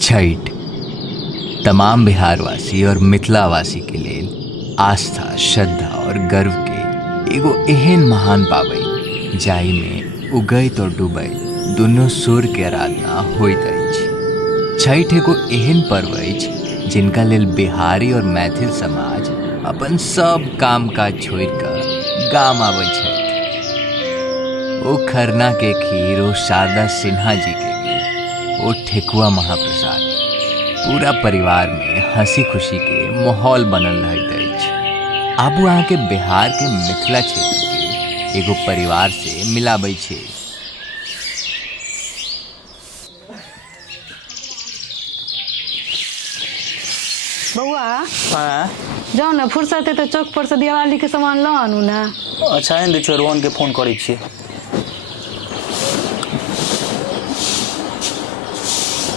छठ तमाम बिहारवासी और मिथिलावासी के लिए आस्था, श्रद्धा और गर्व के एगो एहन महान पाबनि जाहि में उगैत और डूबैत दुनू सूर्य के आराधना होइत अछि। छठ एगो एहन पर्व अछि जिनका लेल बिहारी और मैथिल समाज अपन सब काम काज छोड़ि कऽ गाम आबै छथि। ओ खरना के खीर, ओ शारदा सिन्हा जी के गीत, ओ ठेकुआ महाप्रसाद, पूरा परिवार में हंसी खुशी के माहौल बनल रहैत अछि। आबू अहाँ के बिहार के मिथिला क्षेत्र के एगो परिवार से मिलाबै छै। बउआ हाँ जाओ ना, फुर्सत है तो चौक पर से दिवाली के सामान लो आनू ना। अच्छा है देखियो, रोहन के फोन करै छियै।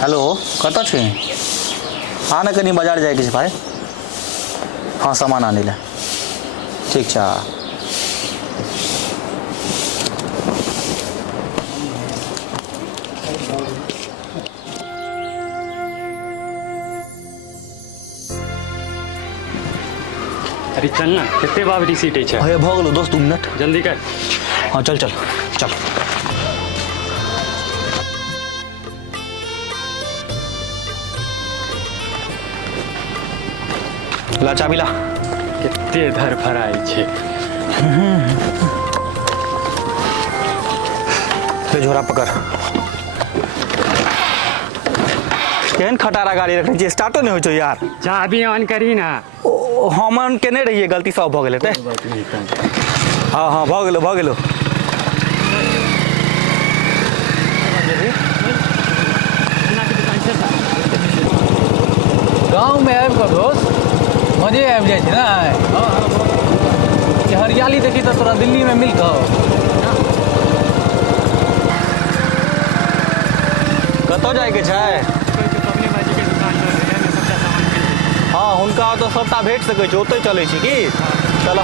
हेलो, कतऽ छी? हाँ ना, कनी बाजार जाए के छै भाई। हाँ, सामान आने ले। ठीक छै। अरे चल ना, कितने बाबरी सीटें छै? भैया भऽ गेलो दोस्त, 2 मिनट जल्दी कर। हाँ चल चल चल। ला चाबी ला। कितने धर फराई छै। ले झोरा पकड़। केहन खटारा गाड़ी रखने छियै, स्टार्टो नहीं होइ छौ यार। चाबी ऑन करी ना। हम ऑन केने रहिए, गलती सब भऽ गेलै ते। हाँ हाँ भऽ गेलो भऽ गेलो। गाँव में आबि कऽ दोस्त मजे आबि जाइ छै ने। कि हरियाली देखी तऽ तोरा दिल्ली में मिल कऽ। कतऽ जाएके छै? हाँ, हुनका तो सबटा भेट सकै छै, ओतै चलै छी की? चलो।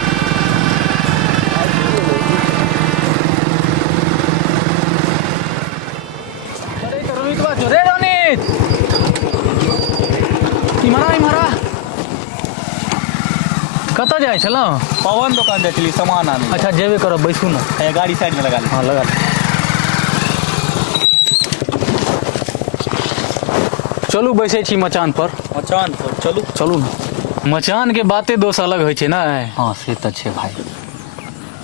रोहितवा छौ रे रोनित। इम्हरा कतऽ जाइ छलहुँ? पवन दुकान जाइ छली सामान आने। अच्छा जेबे करब, बैसू ना। गाड़ी साइड में लगा ले। हाँ लगा। चलू बैसे छी मचान पर। मचान पर चलू। चलू ना। मचान के बाते दोस्त अलग होइ छै ना। हाँ से तऽ छै भाई।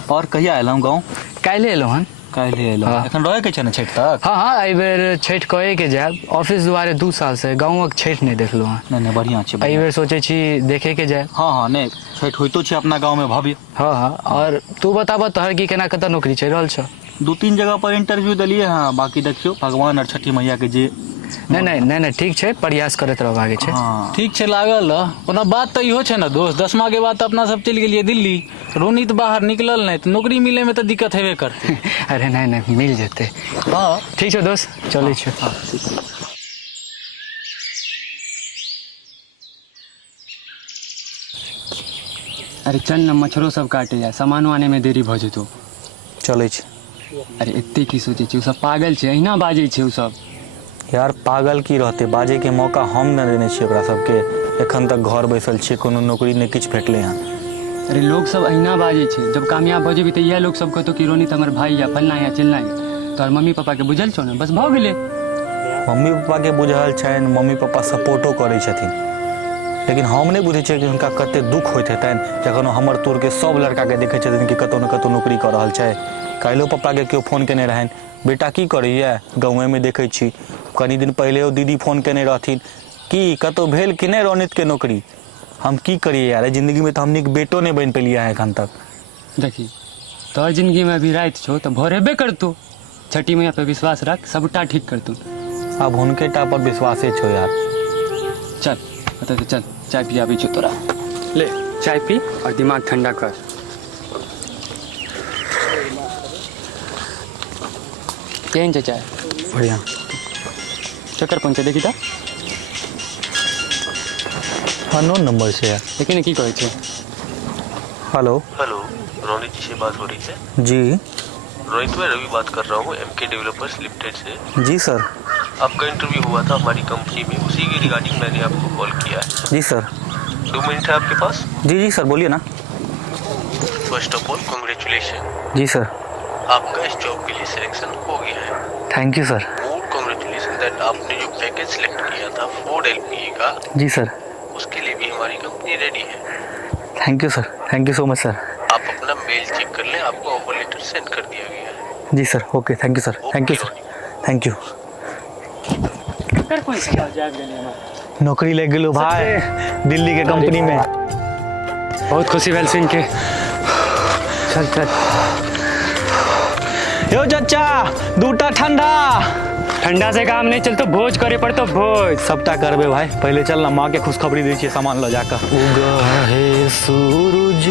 और कहिया एलहुँ गाँव? काल्हि एलहुँ हन। काल्हि एलहुँ। हाँ। एखन रहै के छै ने छठ तक? हाँ एहि बेर छठि कए के जायब। ऑफिस दुआरे 2 साल से गाँवक छठि नहि देखलहुँ हँ। नहीं बढ़िया छै। एहि बेर सोचै छी देखे के जाय। हाँ हाँ नहीं, छठ होइतो छै अपना गाँव में भव्य। हाँ और तू बताबऽ तोहर की केना कतऽ नौकरी चलि रहल छौ? 2-3 जगह पर इंटरव्यू दिलिए। हाँ बाकी देखियो भगवान और छठी मैया के जे। नहीं ठीक छै, प्रयास करैत रहबाके छै। हाँ ठीक छै लागल रह। ओना बात तऽ इहो छै ने दोस्त, 10मा के बाद तऽ अपना सब चलि गेलियै दिल्ली। रोनित बाहर निकलल नहीं तऽ नौकरी मिले में तऽ दिक्कत हेबे करतै। अरे नहीं मिल जेतै। हाँ ठीक छै दोस्त, चलै छियै। हाँ ठीक। अरे चल ना, मच्छरों सब काटे जा, सामानो आने में देरी भऽ जेतौ। चलै छै। अरे एते की सोचे छै, उ सब पागल छै, अहिना बाजै छै उ सब। यार पागल की रहते, बाजे के मौका हम न देने छियै ओकरा सबके। एखन तक घर बैसल छियै, कोनो नौकरी नहीं किछु भेटलै हँ। अरे लोग सब अहिना बाजै छै, जब कामयाब भऽ जेबही तऽ इएह लोग सब कहतौ कि रोनित हमर भाई या फलना या चिल्ला या। तोहर मम्मी पापा के बुझल छौ ने, बस भऽ गेलै। मम्मी पापा के बुझल छनि, मम्मी पापा सपोर्टो करै छथिन। लेकिन हम नहीं बुझे छियै कि हुनका कते दुख होइत हेतनि जखन हमर तोड़ के सब लड़का के देखे छथिन कि कतौ न कतौ नौकरी कऽ रहल छै। काल्हिओ पप्पा के केओ फोन केने रहनि, बेटा की करैया? गाँवे में देखै छी। कनी दिन पहिले दीदी फोन केने रहथिन कि कतौ भेल कि नहीं रोनित के नौकरी। हम की करिए यार, जिंदगी में तो हमनी बेटो नहीं बन पेलिए हैं एखन तक। देखी तोहर जिंदगी में अभी रात छौ तो भोर हेबे करतौ। छठी मैया पे विश्वास रख, सबटा ठीक करतौ। अब हुनके टा पर विश्वासे छो यार। चल अतः से चल, चाय पियाबी छौ तोरा। ले चाय पी और दिमाग ठंडा कर। केहन छै चाय? बढ़िया। चक्कर पहुँचे देखी तऽ। अननोन नंबर से यार। लेकिन की कहै छै? हेलो हेलो, रोनित जी से बात हो रही है? जी। रोहित मैं रवि बात कर रहा हूँ MK डेवलपर्स लिमिटेड से। जी सर। आपका इंटरव्यू हुआ था हमारी कंपनी में, उसी के रिगार्डिंग मैंने आपको कॉल किया है। जी सर। 2 मिनट है आपके पास? जी जी सर, बोलिए ना। फर्स्ट ऑफ ऑल कॉन्ग्रेचुलेशन, जी सर। आपका इस जॉब के लिए सिलेक्शन हो गया है। Thank you sir. More congratulation that आपने जो पैकेज सिलेक्ट किया था 4 LPA का, जी सर। उसके लिए भी हमारी कंपनी रेडी है। Thank you sir, thank you so much sir. आप अपना मेल चेक कर लें, आपको ऑफर लेटर सेंड कर दिया गया है। जी sir, okay, thank you sir, thank you sir, thank you. नौकरी ले गेलो भाई दिल्ली के कंपनी में। बहुत खुशी भेल सुन के। चल चल। यो चाचा, दूटा ठंडा। ठंडा से काम नहीं चलतो, भोज करे पड़तो भोज। सबटा करबे भाई, पहले चल ना माँ के खुशखबरी दै छियै, सामान लो जाकर। उगा है सूरज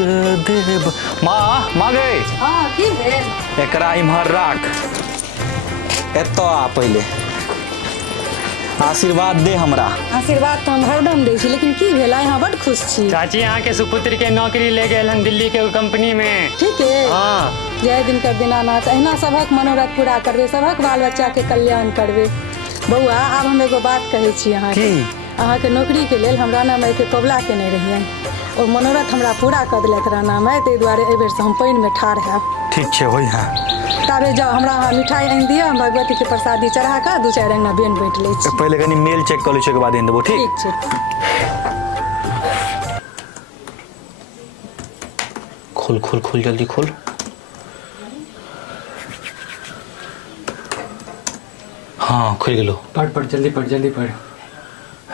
देव। माँ गए। हाँ की भेल? एकरा इम्हर राख, एतो आ पहले आशीर्वाद दे हमरा। आशीर्वाद तो हम हरदम दै छी, लेकिन की भेल यहाँ बड खुश छी। चाची यहाँ के सुपुत्र के नौकरी ले गए हन दिल्ली के कंपनी में। ठीक है। हाँ। जय दिन कर दीनानाथ, अहिना सबक मनोरथ पूरा करबे, सबक बाल बच्चा के कल्याण करबे। बउआ आब हम एगो बात कहै छी अहाँ के। अहाँ के नौकरी के लेल हम राणा माई के कबुला केने रहियन, और मनोरथ हमरा पूरा कर देलथि राणा माई, ताहि दुआरे एहि बेर से हम पानि में ठाढ़ हैब। ठीक छै, होई है। ताबे जाओ हमरा अहाँ मिठाई आनि दिअ, हम भगवती के प्रसादी चढ़ा कऽ 2-4 अंगना बेन बैठ लै छी। पहले कनी मेल चेक कर लै छियै, के बाद देबो। ठीक छै। खोल खोल खोल, जल्दी खोल। हाँ खुल गेलो। पढ़ पढ़ जल्दी पढ़, जल्दी पढ़।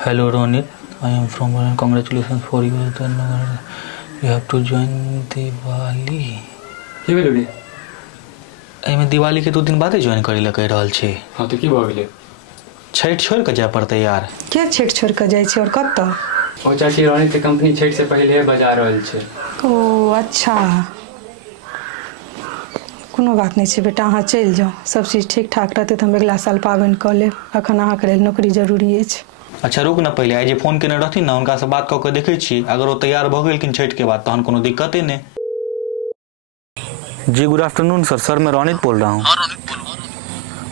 Hello Ronit, I am from congratulation for you have to join Diwali. की भेल रे? एहिमे दिवाली के 2 दिन बादे ज्वाइन करे ला कहि रहल छी। हाँ तो की भऽ गेलै? छठि छोड़ के जाय पड़तै यार। के छठि छोड़ के जाइ छै और कतऽ? ओ चाची रोहित के कंपनी छठि से पहले बजा रहल छै। ओ अच्छा, कोनो बात नहीं छै बेटा, अहाँ चलि जाओ, सब चीज ठीक ठाक रहतै तऽ हम अगला साल पाबनि कऽ लेब। अखन अहाँके लेल नौकरी जरूरी अछि। अच्छा रुक ना, पहले आइ जे फोन केने रहथिन ना, हुनका से बात कऽ के देखै छी, अगर वो तैयार भऽ गेलखिन छठि के बाद तहन कोनो दिक्कते नहीं। जी गुड आफ्टरनून सर। सर मैं रोनित बोल रहा हूँ। हाँ रोनित बोलो।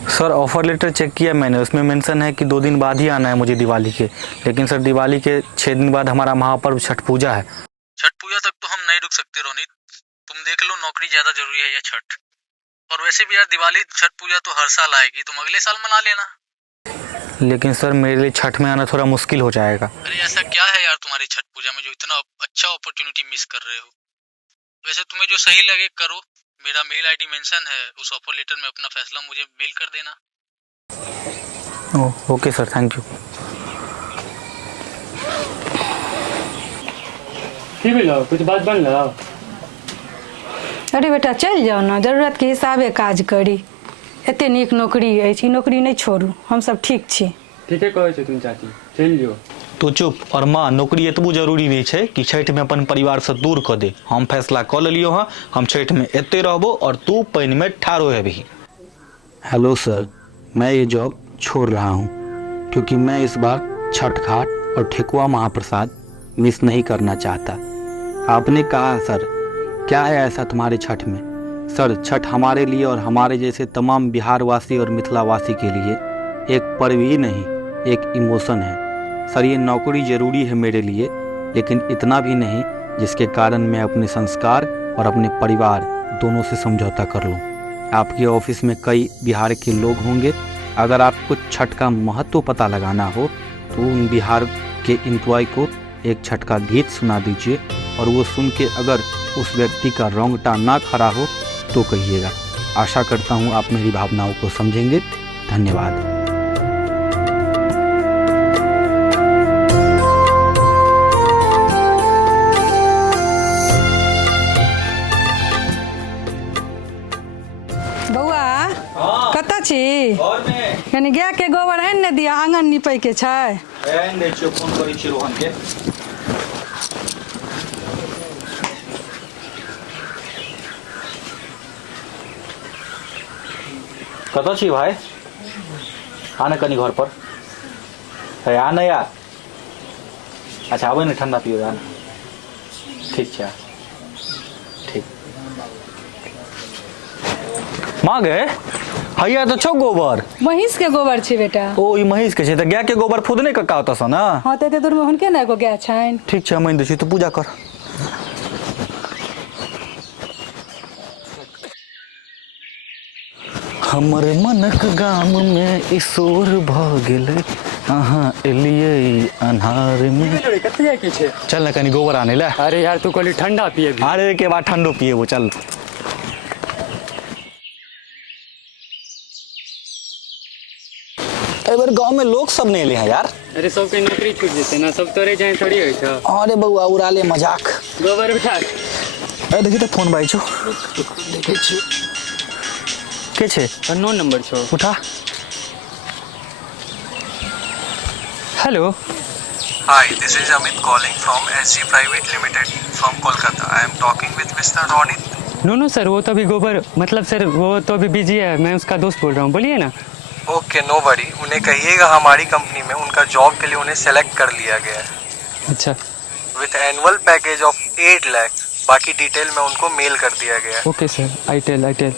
सर ऑफर लेटर चेक किया मैंने, उसमें मेंशन है कि 2 दिन बाद ही आना है मुझे दिवाली के, लेकिन सर दिवाली के 6 दिन बाद हमारा महापर्व छठ पूजा है। छठ पूजा तक तो हम नहीं रुक सकते रोनित, तुम देख लो नौकरी ज्यादा जरूरी है या छठ। और वैसे भी यार दिवाली छठ पूजा तो हर साल आएगी, तुम अगले साल मना लेना। लेकिन सर मेरे लिए छठ में आना थोड़ा मुश्किल हो जाएगा। अरे ऐसा क्या है यार तुम्हारी छठ पूजा में जो इतना अच्छा अपॉर्चुनिटी मिस कर रहे हो? वैसे तुम्हें जो सही लगे करो, मेरा मेल आईडी मेंशन है, उस ऑफर लेटर में अपना फैसला मुझे मेल कर देना। Okay sir, thank you. की भेल? कुछ बात बनला? अरे बेटा चलि जाओ ना, जरूरत के हिसाबे काज करी। एते नीक नौकरी अछि, ई नौकरी नहीं छोड़ू, हम सब ठीक छी। ठीके कहै छै तुम चाची, चलि जो। तू चुप। और माँ, नौकरी एतबो जरूरी नहीं है कि छठ में अपन परिवार से दूर कर दे। हम फैसला कर लियो हाँ, हम छठ में एते रहबो और तू पानी में ठारो है भी। हेलो सर, मैं ये जॉब छोड़ रहा हूँ क्योंकि मैं इस बार छठ घाट और ठेकुआ महाप्रसाद मिस नहीं करना चाहता। आपने कहा सर, क्या है ऐसा तुम्हारे छठ में? सर छठ हमारे लिए और हमारे जैसे तमाम बिहारवासी और मिथिलावासी के लिए एक पर्व ही नहीं, एक इमोशन है। सर ये नौकरी ज़रूरी है मेरे लिए, लेकिन इतना भी नहीं जिसके कारण मैं अपने संस्कार और अपने परिवार दोनों से समझौता कर लूँ। आपके ऑफिस में कई बिहार के लोग होंगे, अगर आपको छठ का महत्व पता लगाना हो तो उन बिहार के एम्प्लॉय को एक छठ का गीत सुना दीजिए, और वो सुन के अगर उस व्यक्ति का रोंगटा ना खड़ा हो तो कहिएगा। आशा करता हूँ आप मेरी भावनाओं को समझेंगे। धन्यवाद। बउआ कतऽ छी? कनी गाय के गोबर आनि ने दिया, आंगन निपै के छै। फोन करै छी रोहन के। कतऽ छी भाई? आने कनी घर पर। है आना यार। अच्छा आबै ने, ठंडा पियो यार। ठीक छै ठीक। माँ गए हैया तो छो गोबर महीष के गोबर छै बेटा। ओ ई महिष के छै तऽ गाय के गोबर खुद नहि कक्का होता ना। हाँ तऽ एते दूर में हुनके ने एगो गाय छनि। ठीक छै मानि दै छी, तू पूजा कर। हमर मनक गाम में ईशोर भ गेलै, अहाँ एलियै अन्हार में। कते जाए के छै? चल ना कनी गोबर आने ले। अरे यार तू कहली ठंडा पिए भी। अरे के बाद ठंडो पिए वो चल। एहि बेर गाँव में लोग सब नहीं एले हैं यार। अरे सबके नौकरी छूट जेते ना, सब तोरे जाए थोड़ी होय छ। अरे बउआ उड़ाले मजाक। गोबर उठा। अरे देखी तो फोन बाई छो। देखे छी के छे? अननोन नंबर छो। उठा। Hello. Hi, this is Amit calling from SG Private Limited from Kolkata. I am talking with Mr. Ronit. No sir, वो तो अभी गोबर मतलब सर वो तो अभी बिजी है, मैं उसका दोस्त बोल रहा हूँ, बोलिए ना। ओके नो वरी, उन्हें कहिएगा हमारी कंपनी में उनका जॉब के लिए उन्हें सेलेक्ट कर लिया गया है अच्छा with annual package of 8 lakh. बाकी डिटेल में उनको मेल कर दिया गया है। Okay sir, I tell.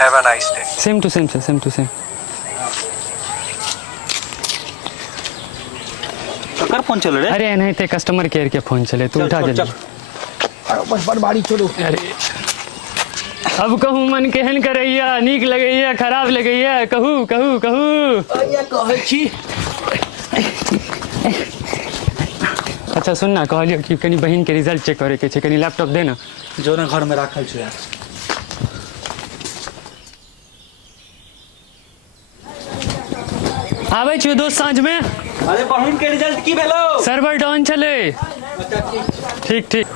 Have a nice day. Same to same sir, same to same. कर फोन चल रे। अरे नहीं थे, कस्टमर केयर के फोन चले, तू उठा जल्दी। बस बारी छोड़ो। अरे अब कहूँ मन केहन करैया, नीक लगैया खराब लगैया, कहू। अच्छा सुन ना, कहलियो कि कनी बहिन के रिजल्ट चेक करे के छै, कनी लैपटॉप दे ना। जो ना घर में राखल छै यार। आबै छियो दोस्त साँझ में। अरे बहिन के रिजल्ट की भेलो? सर्वर डाउन चले। ठीक।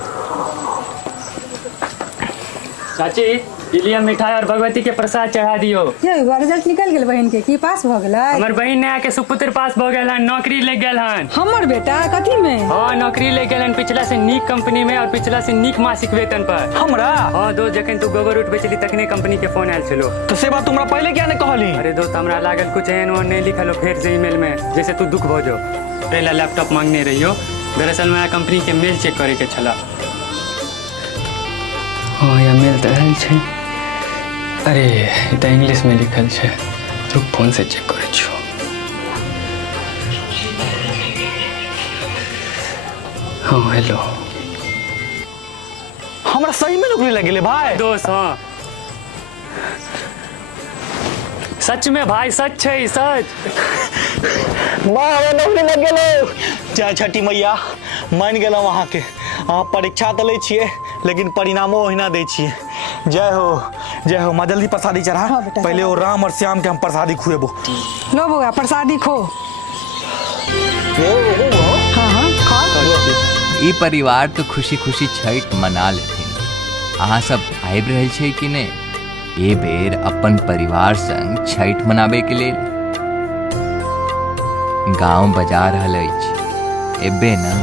चाची इलिया मिठाई और भगवती के प्रसाद चढ़ा दियो। ये रिजल्ट निकल गेल बहन के, की पास भ गेलै? हमर बहिन ने आके सुपुत्र पास भ गेल हन, नौकरी लग गेल हन। हमर बेटा कथी में? हाँ नौकरी लग गेल हन, पिछला से नीक कंपनी में और पिछला से नीक मासिक वेतन पर। हमरा? हाँ दोस्त, जखन तू गोबर उठ बेचली तखने कंपनी के फोन आयल छलो। तो से बात तुमरा पहले क्या नहीं कहली? अरे दोस्त हमरा लागल कुछ एहन ओहन नहीं लिखल हो फिर से ईमेल में, जैसे तू दुख भोजो। पहला लैपटॉप मांगने रहियो, दरअसल मेरा कंपनी के मेल चेक करे के छला। हाँ या मेल तो आयल छै। अरे ये तो इंग्लिश में लिखल छै, रुक फोन से चेक करे छो। हाँ हेलो। हमरा सही में नौकरी लग गेले भाई। दोस्त हाँ सच में भाई, सच छै सच। माँ हमरा नौकरी लग गेलो। जय छठी मैया, मान गेलहुँ वहाँ के। अहाँ परीक्षा तो लै छियै लेकिन परिणामो ओहिना दै छियै। जय हो माँ, जल्दी प्रसादी चढ़ा। हाँ बेटा, पहले वो राम और श्याम के हम प्रसादी खुएबो। लो बउआ प्रसादी खो। हाँ खा। ई परिवार तो खुशी खुशी छठ मना लेथिन। अहाँ सब आबि रहल छै कि नहीं? ए बेर अपन परिवार संग छठ मनाबे के लेल गांव बजा रहल अछि, एबे ना?